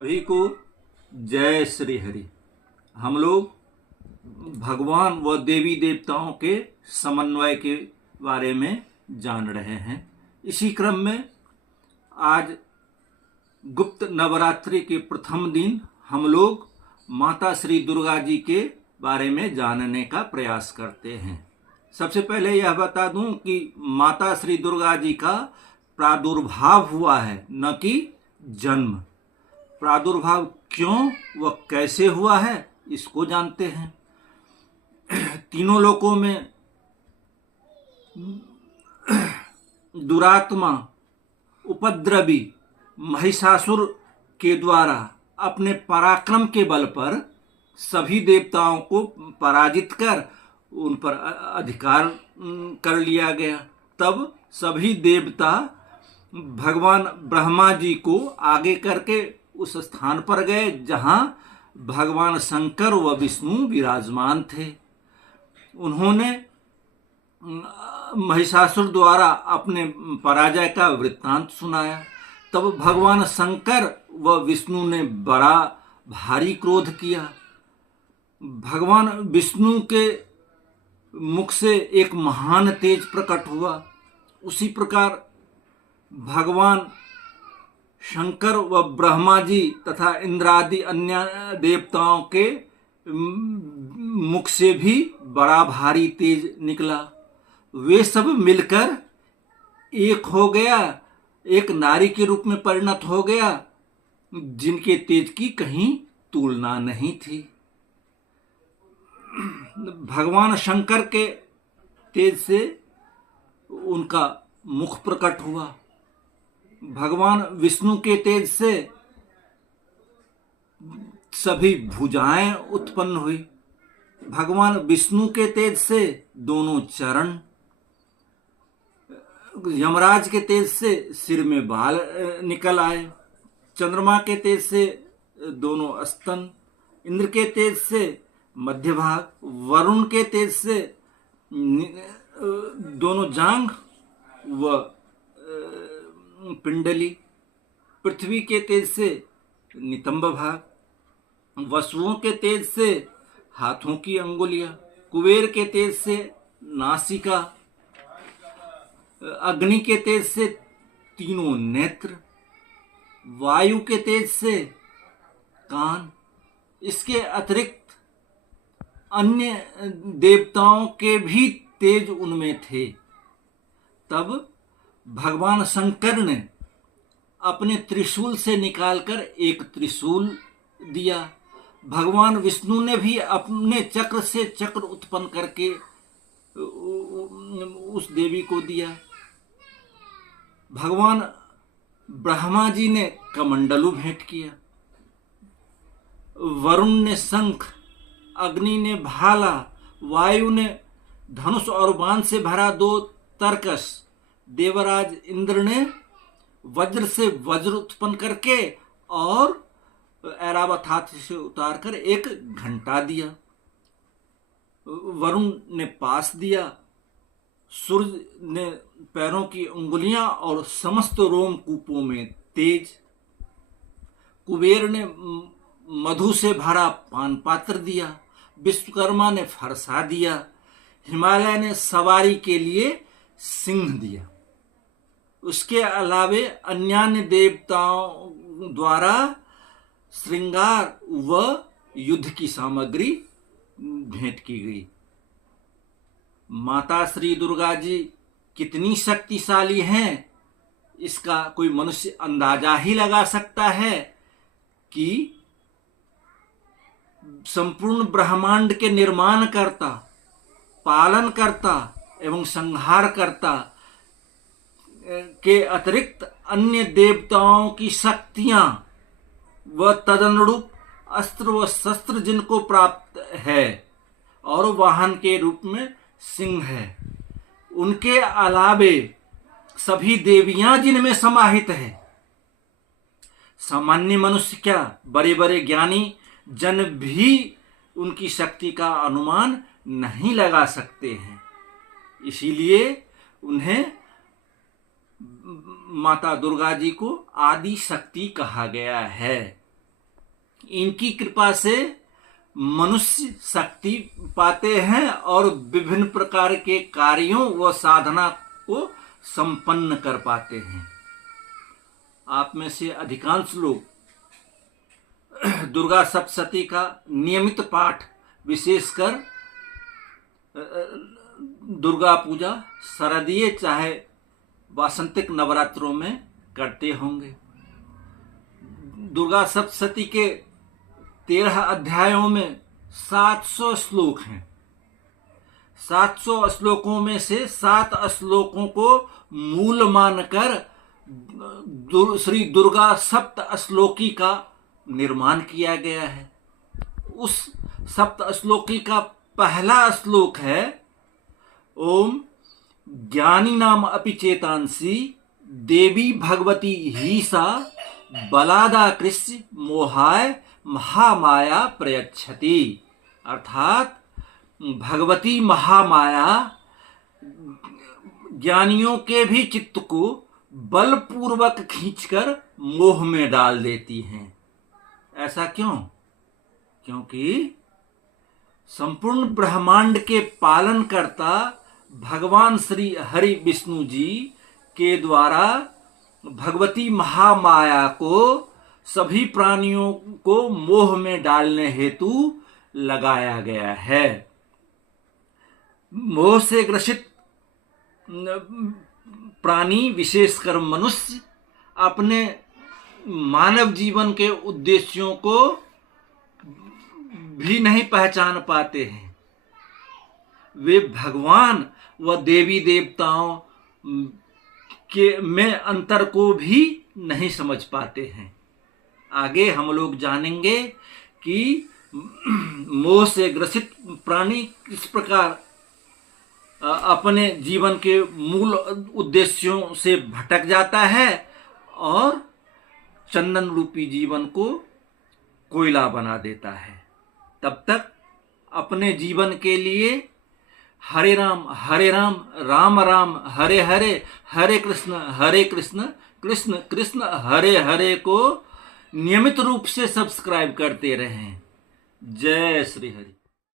सभी को जय श्री हरि। हम लोग भगवान व देवी देवताओं के समन्वय के बारे में जान रहे हैं। इसी क्रम में आज गुप्त नवरात्रि के प्रथम दिन हम लोग माता श्री दुर्गा जी के बारे में जानने का प्रयास करते हैं। सबसे पहले यह बता दूं कि माता श्री दुर्गा जी का प्रादुर्भाव हुआ है, न कि जन्म। प्रादुर्भाव क्यों व कैसे हुआ है इसको जानते हैं। तीनों लोकों में दुरात्मा उपद्रवी महिषासुर के द्वारा अपने पराक्रम के बल पर सभी देवताओं को पराजित कर उन पर अधिकार कर लिया गया। तब सभी देवता भगवान ब्रह्मा जी को आगे करके उस स्थान पर गए जहां भगवान शंकर व विष्णु विराजमान थे। उन्होंने महिषासुर द्वारा अपने पराजय का वृत्तांत सुनाया। तब भगवान शंकर व विष्णु ने बड़ा भारी क्रोध किया। भगवान विष्णु के मुख से एक महान तेज प्रकट हुआ। उसी प्रकार भगवान शंकर व ब्रह्मा जी तथा इंद्रादि अन्य देवताओं के मुख से भी बड़ा भारी तेज निकला। वे सब मिलकर एक हो गया, एक नारी के रूप में परिणत हो गया, जिनके तेज की कहीं तुलना नहीं थी। भगवान शंकर के तेज से उनका मुख प्रकट हुआ। भगवान विष्णु के तेज से सभी भुजाएं उत्पन्न हुई। भगवान विष्णु के तेज से दोनों चरण, यमराज के तेज से सिर में बाल निकल आए, चंद्रमा के तेज से दोनों स्तन, इंद्र के तेज से मध्य भाग, वरुण के तेज से दोनों जांघ व पिंडली, पृथ्वी के तेज से नितंब भाग, वसुओं के तेज से हाथों की अंगुलियां, कुबेर के तेज से नासिका, अग्नि के तेज से तीनों नेत्र, वायु के तेज से कान। इसके अतिरिक्त अन्य देवताओं के भी तेज उनमें थे। तब भगवान शंकर ने अपने त्रिशूल से निकालकर एक त्रिशूल दिया। भगवान विष्णु ने भी अपने चक्र से चक्र उत्पन्न करके उस देवी को दिया। भगवान ब्रह्मा जी ने कमंडलू भेंट किया। वरुण ने शंख, अग्नि ने भाला, वायु ने धनुष और बाण से भरा 2 तरकस, देवराज इंद्र ने वज्र से वज्र उत्पन्न करके और ऐरावत हाथ से उतारकर एक घंटा दिया। वरुण ने पास दिया, सूर्य ने पैरों की उंगलियां और समस्त रोमकूपों में तेज, कुबेर ने मधु से भरा पान पात्र दिया, विश्वकर्मा ने फरसा दिया, हिमालय ने सवारी के लिए सिंह दिया। उसके अलावे अन्य देवताओं द्वारा श्रृंगार व युद्ध की सामग्री भेंट की गई। माता श्री दुर्गा जी कितनी शक्तिशाली हैं, इसका कोई मनुष्य अंदाजा ही लगा सकता है कि संपूर्ण ब्रह्मांड के निर्माण करता, पालन करता एवं संहार करता के अतिरिक्त अन्य देवताओं की शक्तियां व तदनुरूप अस्त्र व शस्त्र जिनको प्राप्त है और वाहन के रूप में सिंह है, उनके अलावे सभी देवियां जिनमें समाहित है। सामान्य मनुष्य क्या, बड़े बड़े ज्ञानी जन भी उनकी शक्ति का अनुमान नहीं लगा सकते हैं। इसीलिए उन्हें माता दुर्गा जी को आदि शक्ति कहा गया है। इनकी कृपा से मनुष्य शक्ति पाते हैं और विभिन्न प्रकार के कार्यों व साधना को संपन्न कर पाते हैं। आप में से अधिकांश लोग दुर्गा सप्तशती का नियमित पाठ, विशेषकर दुर्गा पूजा शारदीय चाहे वासंतिक नवरात्रों में करते होंगे। दुर्गा सप्तशती के 13 अध्यायों में 700 श्लोक हैं। 700 श्लोकों में से 7 श्लोकों को मूल मानकर श्री दुर्गा सप्त श्लोकी का निर्माण किया गया है। उस सप्त श्लोकी का पहला श्लोक है, ओम ज्ञानी नाम अपि चेतांसी देवी भगवती ही सा बलादा कृष्ण मोहाय महामाया प्रयच्छति। अर्थात भगवती महामाया ज्ञानियों के भी चित्त को बलपूर्वक खींचकर मोह में डाल देती हैं। ऐसा क्यों? क्योंकि संपूर्ण ब्रह्मांड के पालन करता भगवान श्री हरि विष्णु जी के द्वारा भगवती महामाया को सभी प्राणियों को मोह में डालने हेतु लगाया गया है। मोह से ग्रसित प्राणी, विशेषकर मनुष्य, अपने मानव जीवन के उद्देश्यों को भी नहीं पहचान पाते हैं। वे भगवान व देवी देवताओं के में अंतर को भी नहीं समझ पाते हैं। आगे हम लोग जानेंगे कि मोह से ग्रसित प्राणी किस प्रकार अपने जीवन के मूल उद्देश्यों से भटक जाता है और चंदन रूपी जीवन को कोयला बना देता है। तब तक अपने जीवन के लिए हरे राम राम राम हरे हरे, हरे कृष्ण कृष्ण कृष्ण हरे हरे को नियमित रूप से सब्सक्राइब करते रहें। जय श्री हरि।